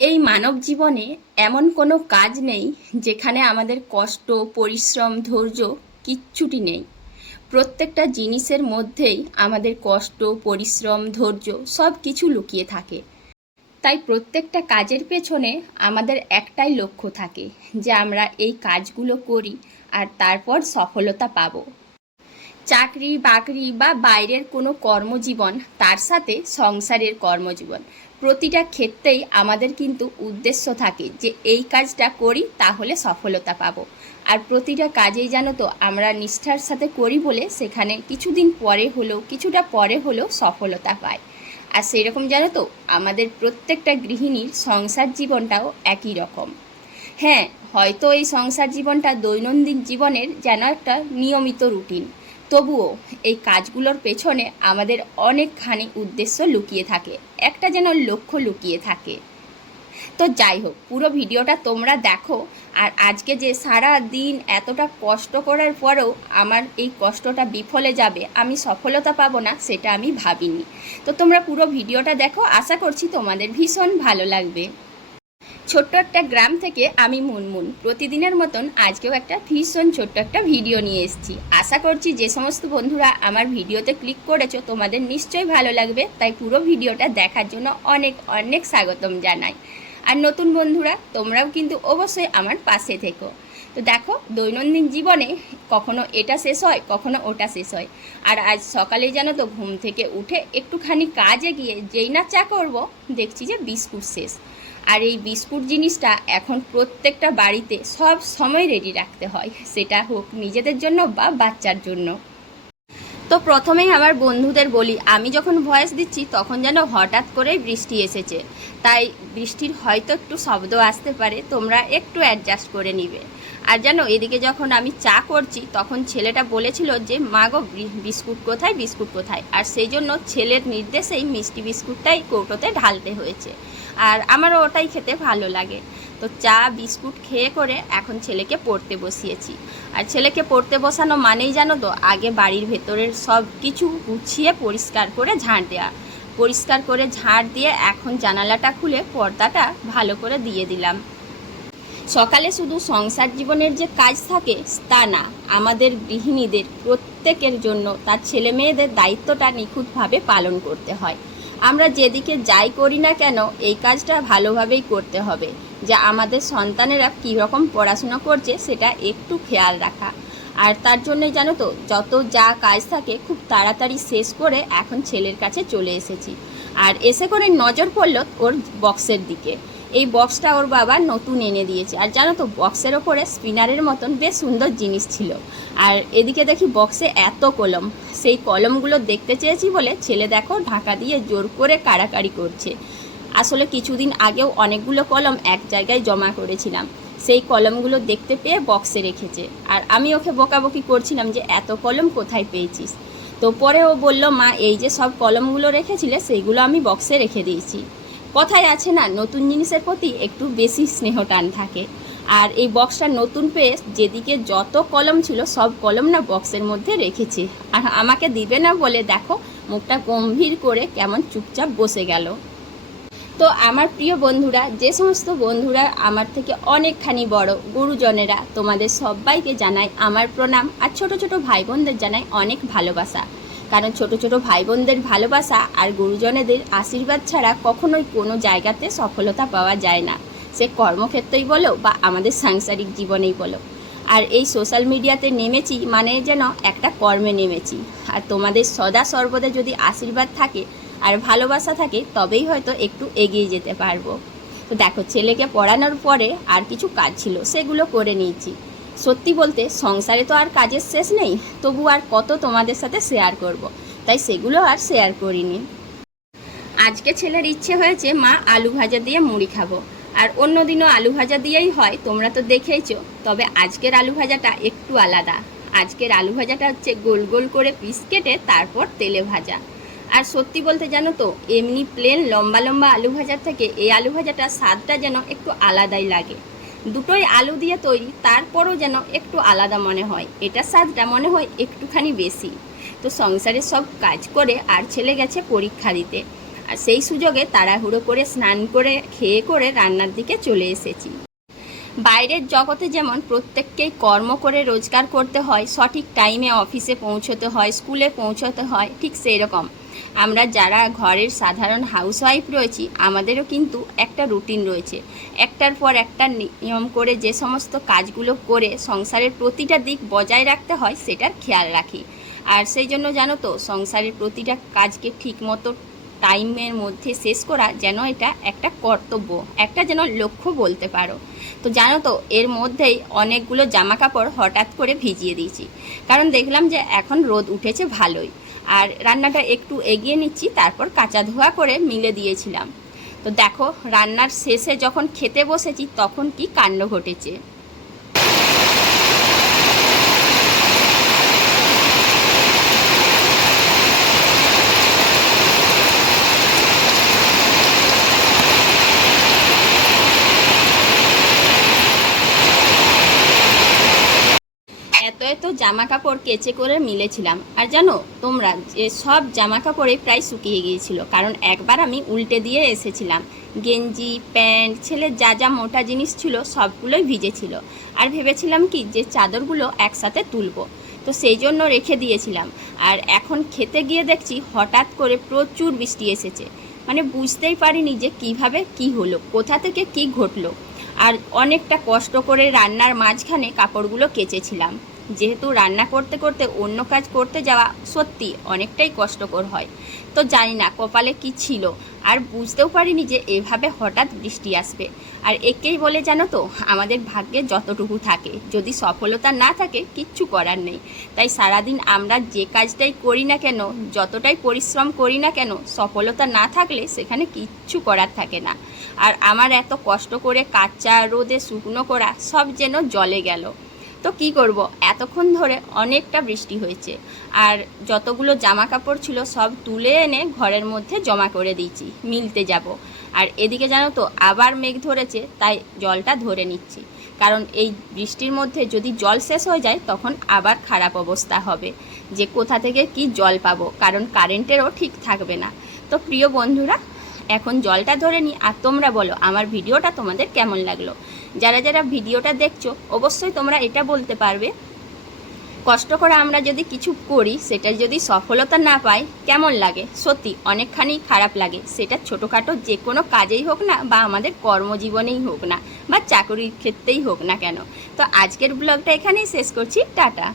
এই মানব জীবনে এমন কোনো কাজ নেই যেখানে আমাদের কষ্ট, পরিশ্রম, ধৈর্য কিচ্ছুটি নেই। প্রত্যেকটা জিনিসের মধ্যেই আমাদের কষ্ট, পরিশ্রম, ধৈর্য সব কিছু লুকিয়ে থাকে। তাই প্রত্যেকটা কাজের পেছনে আমাদের একটাই লক্ষ্য থাকে যে আমরা এই কাজগুলো করি আর তারপর সফলতা পাবো। চাকরি বাকরি বা বাইরের কোনো কর্মজীবন, তার সাথে সংসারের কর্মজীবন, প্রতিটা ক্ষেত্রেই আমাদের কিন্তু উদ্দেশ্য থাকে যে এই কাজটা করি তাহলে সফলতা পাবো। আর প্রতিটা কাজেই জানো তো আমরা নিষ্ঠার সাথে করি বলে সেখানে কিছুদিন পরে হলেও, কিছুটা পরে হলেও সফলতা পাই। আর সেই রকম জানো তো আমাদের প্রত্যেকটা গৃহিণীর সংসার জীবনটাও একই রকম। হ্যাঁ, হয়তো এই সংসার জীবনটা দৈনন্দিন জীবনের যেন একটা নিয়মিত রুটিন, তবুও এই কাজগুলোর পেছনে আমাদের অনেকখানি উদ্দেশ্য লুকিয়ে থাকে, একটা যেন লক্ষ্য লুকিয়ে থাকে। তো যাই হোক, পুরো ভিডিওটা তোমরা দেখো। আর আজকে যে সারা দিন এতটা কষ্ট করার পরেও আমার এই কষ্টটা বিফলে যাবে, আমি সফলতা পাবো না, সেটা আমি ভাবিনি। তো তোমরা পুরো ভিডিওটা দেখো, আশা করছি তোমাদের ভীষণ ভালো লাগবে। ছোট্ট একটা গ্রাম থেকে আমি মুনমুন প্রতিদিনের মতন আজকেও একটা ভীষণ ছোট্ট একটা ভিডিও নিয়ে এসেছি। আশা করছি যে সমস্ত বন্ধুরা আমার ভিডিওতে ক্লিক করেছো তোমাদের নিশ্চয়ই ভালো লাগবে, তাই পুরো ভিডিওটা দেখার জন্য অনেক অনেক স্বাগতম জানাই। আর নতুন বন্ধুরা তোমরাও কিন্তু অবশ্যই আমার পাশে থেকো। তো দেখো, দৈনন্দিন জীবনে কখনো এটা শেষ হয়, কখনো ওটা শেষ হয়। আর আজ সকালেই জানো তো ঘুম থেকে উঠে একটুখানি কাজে গিয়ে যেই না চা করবো, দেখছি যে বিস্কুট শেষ। আর এই বিস্কুট জিনিসটা এখন প্রত্যেকটা বাড়িতে সব সময় রেডি রাখতে হয়, সেটা হোক নিজেদের জন্য বা বাচ্চার জন্য। তো প্রথমেই আমার বন্ধুদের বলি, আমি যখন ভয়েস দিচ্ছি তখন যেন হঠাৎ করেই বৃষ্টি এসেছে, তাই বৃষ্টির হয়তো একটু শব্দ আসতে পারে, তোমরা একটু অ্যাডজাস্ট করে নিবে। আর জানো, এদিকে যখন আমি চা করছি তখন ছেলেটা বলেছিল যে মা গো, বিস্কুট কোথায়, বিস্কুট কোথায়, আর সেই জন্য ছেলের নির্দেশেই মিষ্টি বিস্কুটটাই কৌটোতে ঢালতে হয়েছে। আর আমারও ওটাই খেতে ভালো লাগে। তো চা বিস্কুট খেয়ে করে এখন ছেলেকে পড়তে বসিয়েছি। আর ছেলেকে পড়তে বসানো মানেই জানো তো, আগে বাড়ির ভেতরের সব কিছু গুছিয়ে পরিষ্কার করে ঝাড় দেওয়া। পরিষ্কার করে ঝাড় দিয়ে এখন জানালাটা খুলে পর্দাটা ভালো করে দিয়ে দিলাম। সকালে শুধু সংসার জীবনের যে কাজ থাকে তা না, আমাদের গৃহিণীদের প্রত্যেকের জন্য তার ছেলে মেয়েদের দায়িত্বটা নিখুঁতভাবে পালন করতে হয়। আমরা যেদিকে যাই করি না কেন এই কাজটা ভালোভাবেই করতে হবে, যা আমাদের সন্তানেরা কীরকম পড়াশোনা করছে সেটা একটু খেয়াল রাখা। আর তার জন্যই জানো তো, যত যা কাজ থাকে খুব তাড়াতাড়ি শেষ করে এখন ছেলের কাছে চলে এসেছি। আর এসে করে নজর পড়ল ওর বক্সের দিকে। এই বক্সটা ওর বাবা নতুন এনে দিয়েছে, আর জানো তো বক্সের ওপরে স্পিনারের মতন বেশ সুন্দর জিনিস ছিল। আর এদিকে দেখি বক্সে এত কলম, সেই কলমগুলো দেখতে চেয়েছি বলে ছেলে দেখো ঢাকা দিয়ে জোর করে কাড়াকাড়ি করছে। আসলে কিছুদিন আগেও অনেকগুলো কলম এক জায়গায় জমা করেছিলাম, সেই কলমগুলো দেখতে পেয়ে বক্সে রেখেছে। আর আমি ওকে বকাবকি করছিলাম যে এত কলম কোথায় পেয়েছিস। তো পরে ও বলল, মা এই যে সব কলমগুলো রেখেছিলে সেইগুলো আমি বক্সে রেখে দিয়েছি। কথায় আছে না, নতুন জিনিসের প্রতি একটু বেশি স্নেহ টান থাকে। আর এই বক্সটা নতুন পেয়ে যেদিকে যত কলম ছিল সব কলম না বক্সের মধ্যে রেখেছে। আর আমাকে দিবে না বলে দেখো মুখটা গম্ভীর করে কেমন চুপচাপ বসে গেল। তো আমার প্রিয় বন্ধুরা, যে সমস্ত বন্ধুরা আমার থেকে অনেকখানি বড়, গুরুজনেরা, তোমাদের সবাইকে জানাই আমার প্রণাম। আর ছোট ছোট ভাই বোনদের জানাই অনেক ভালোবাসা। কারণ ছোট ছোট ভাই বোনদের ভালোবাসা আর গুরুজনেদের আশীর্বাদ ছাড়া কখনোই কোনো জায়গাতে সফলতা পাওয়া যায় না, সে কর্মক্ষেত্রেই বলো বা আমাদের সাংসারিক জীবনেই বলো। আর এই সোশ্যাল মিডিয়াতে নেমেছি মানে যেন একটা কর্মে নেমেছি। আর তোমাদের সদা সর্বদা যদি আশীর্বাদ থাকে আর ভালোবাসা থাকে তবেই হয়তো একটু এগিয়ে যেতে পারবো। তো দেখো, ছেলেকে পড়ানোর পরে আর কিছু কাজ ছিল, সেগুলো করে নিয়েছি। সত্যি বলতে সংসারে তো আর কাজের শেষ নেই, তবু আর কত তোমাদের সাথে শেয়ার করব, তাই সেগুলো আর শেয়ার করিনি। আজকে ছেলের ইচ্ছে হয়েছে মা আলু ভাজা দিয়ে মুড়ি খাবো, আর অন্য দিনও আলু ভাজা দিয়েই হয়, তোমরা তো দেখেইছো। তবে আজকের আলু ভাজাটা একটু আলাদা। আজকের আলু ভাজাটা হচ্ছে গোল গোল করে পিস কেটে তারপর তেলে ভাজা। আর সত্যি বলতে জানো তো, এমনি প্লেন লম্বা লম্বা আলু ভাজার থেকে এই আলু ভাজাটা স্বাদটা যেন একটু আলাদাই লাগে। দুটোই আলু দিয়ে তৈরি, তারপরও যেন একটু আলাদা মনে হয়, এটার স্বাদটা মনে হয় একটুখানি বেশি। তো সংসারে সব কাজ করে আর ছেলে গেছে পরীক্ষা দিতে। আর সেই সুযোগে তাড়াহুড়ো করে স্নান করে খেয়ে করে রান্নার দিকে চলে এসেছি। বাইরের জগতে যেমন প্রত্যেককেই কর্ম করে রোজগার করতে হয়, সঠিক টাইমে অফিসে পৌঁছতে হয়, স্কুলে পৌঁছতে হয়, ঠিক সেই রকম আমরা যারা ঘরের সাধারণ হাউসওয়াইফ রয়েছি আমাদেরও কিন্তু একটা রুটিন রয়েছে। একটার পর একটা নিয়ম করে যে সমস্ত কাজগুলো করে সংসারের প্রতিটা দিক বজায় রাখতে হয় সেটার খেয়াল রাখি। আর সেই জন্য জানো তো, সংসারের প্রতিটা কাজকে ঠিকমতো টাইমের মধ্যে শেষ করা যেন এটা একটা কর্তব্য, একটা যেন লক্ষ্য বলতে পারো। তো জানো তো, এর মধ্যেই অনেকগুলো জামা কাপড় হঠাৎ করে ভিজিয়ে দিয়েছি, কারণ দেখলাম যে এখন রোদ উঠেছে ভালোই। আর রান্নাটা একটু এগিয়ে নিচ্ছি, তারপর কাঁচা ধোয়া করে মিলে দিয়েছিলাম। তো দেখো, রান্নার শেষে যখন খেতে বসেছি তখন কি কাণ্ড ঘটেছে। এত এত জামা কাপড় কেচে করে মিলেছিলাম, আর জানো তোমরা, যে সব জামা কাপড়ে প্রায় শুকিয়ে গিয়েছিল, কারণ একবার আমি উল্টে দিয়ে এসেছিলাম। গেঞ্জি, প্যান্ট, ছেলের যা যা মোটা জিনিস ছিল সবগুলোই ভিজেছিল। আর ভেবেছিলাম কি যে চাদরগুলো একসাথে তুলবো, তো সেই জন্য রেখে দিয়েছিলাম। আর এখন খেতে গিয়ে দেখছি হঠাৎ করে প্রচুর বৃষ্টি এসেছে, মানে বুঝতেই পারিনি যে কিভাবে কি হলো, কোথা থেকে কি ঘটলো। আর অনেকটা কষ্ট করে রান্নার মাঝখানে কাপড়গুলো কেচেছিলাম, যেহেতু রান্না করতে করতে অন্য কাজ করতে যাওয়া সত্যি অনেকটাই কষ্টকর হয়। তো জানি না কপালে কি ছিল, আর বুঝতেও পারিনি যে এভাবে হঠাৎ বৃষ্টি আসবে। আর একেই বলে জানো তো, আমাদের ভাগ্যে যতটুকু থাকে, যদি সফলতা না থাকে কিচ্ছু করার নেই। তাই সারাদিন আমরা যে কাজটাই করি না কেন, যতটাই পরিশ্রম করি না কেন, সফলতা না থাকলে সেখানে কিচ্ছু করার থাকে না। আর আমার এত কষ্ট করে কাঁচা রোদে শুকনো করা সব যেন জলে গেল। তো কি করব, এতক্ষণ ধরে অনেকটা বৃষ্টি হয়েছে, আর যতগুলো জামা কাপড় ছিল সব তুলে এনে ঘরের মধ্যে জমা করে দিয়েছি, মিলতে যাব। আর এদিকে জানো তো আবার মেঘ ধরেছে, তাই জলটা ধরে নিচ্ছি, কারণ এই বৃষ্টির মধ্যে যদি জল শেষ হয়ে যায় তখন আবার খারাপ অবস্থা হবে, যে কোথা থেকে কি জল পাবো, কারণ কারেন্টেরও ঠিক থাকবে না। তো প্রিয় বন্ধুরা, এখন জলটা ধরে নিই, আর তোমরা বলো আমার ভিডিওটা তোমাদের কেমন লাগলো। যারা যারা ভিডিওটা দেখছো অবশ্যই তোমরা এটা বলতে পারবে, কষ্ট করে আমরা যদি কিছু করি সেটা যদি সফলতা না পাই কেমন লাগে। সত্যি অনেকখানি খারাপ লাগে, সেটা ছোটোখাটো যে কোনো কাজেই হোক না, বা আমাদের কর্মজীবনেই হোক না, বা চাকরির ক্ষেত্রেই হোক না কেন। তো আজকের ব্লগটা এখানেই শেষ করছি, টাটা।